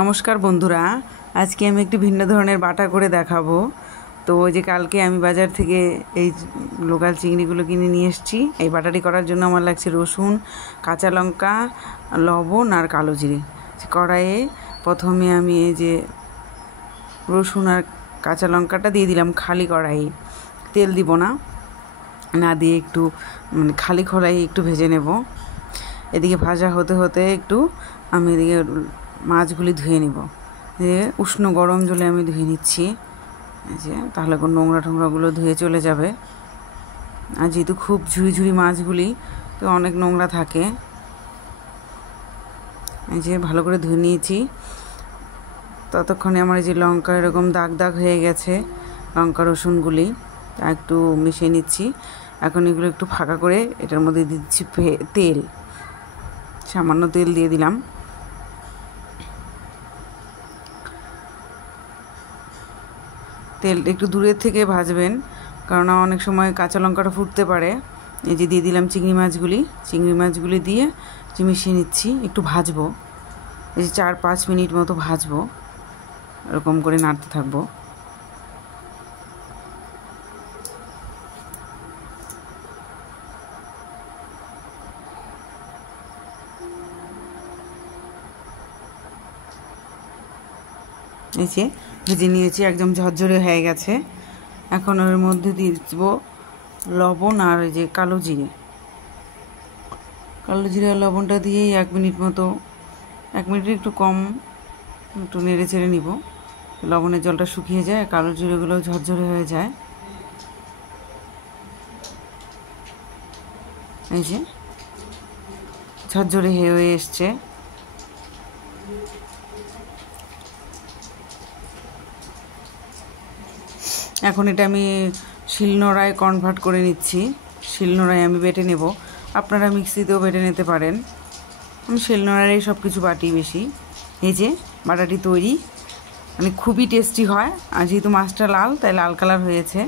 নমস্কার বন্ধুরা, আজকে আমি একটু ভিন্ন ধরনের বাটা করে দেখাবো। তো ওই যে কালকে আমি বাজার থেকে এই লোকাল চিংড়িগুলো কিনে নিয়ে এসেছি। এই বাটাটি করার জন্য আমার লাগছে রসুন, কাঁচা লঙ্কা, লবণ আর কালো জিরে। কড়াইয়ে প্রথমে আমি এই যে রসুন আর কাঁচা লঙ্কাটা দিয়ে দিলাম খালি কড়াইয়ে, তেল দিব না, না দিয়ে একটু খালি কড়াইয়ে একটু ভেজে নেব। এদিকে ভাজা হতে হতে একটু আমি এদিকে মাছগুলি ধুয়ে নিব। দিয়ে উষ্ণ গরম জলে আমি ধুয়ে নিচ্ছি, যে তাহলে কোনো নোংরা টোংরাগুলো ধুয়ে চলে যাবে। আর যেহেতু খুব ঝুড়ি ঝুড়ি মাছগুলি, তো অনেক নোংরা থাকে। এই যে ভালো করে ধুয়ে নিয়েছি। ততক্ষণে আমার এই যে লঙ্কা এরকম দাগ দাগ হয়ে গেছে, লঙ্কা রসুনগুলি তা একটু মিশিয়ে নিচ্ছি। এখন এগুলো একটু ফাঁকা করে এটার মধ্যে দিচ্ছি তেল, সামান্য তেল দিয়ে দিলাম। তেল একটু দূরের থেকে ভাজবেন, কারণ অনেক সময় কাঁচা লঙ্কাটা ফুটতে পারে। এই যে দিয়ে দিলাম চিংড়ি মাছগুলি দিয়ে যে মিশিয়ে নিচ্ছি, একটু ভাজবো। এই যে 4-5 মিনিট মতো ভাজবো, এরকম করে নাড়তে থাকবো। এই যে ভেজে নিয়েছি, একদম ঝরঝরে হয়ে গেছে। এখন ওর মধ্যে দিয়ে দিব লবণ আর এই যে কালো জিরে আর লবণটা দিয়েই 1 মিনিট মতো, 1 মিনিটের একটু কম, একটু নেড়ে চেড়ে নিব। লবণের জলটা শুকিয়ে যায়, কালো জিরেগুলো ঝরঝরে হয়ে যায়। এই যে ঝরঝরে হয়ে এসছে। এখন এটা আমি শিলনোড়ায় কনভার্ট করে নিচ্ছি। শিলনোড়ায় আমি বেটে নেব, আপনারা মিক্সিতেও বেটে নিতে পারেন। আমি শিলনোড়ায় সব কিছু বাটি বেশি। এই যে বাটাটি তৈরি, খুবই টেস্টি হয়। আর যেহেতু মাছটা লাল, তাই লাল কালার হয়েছে।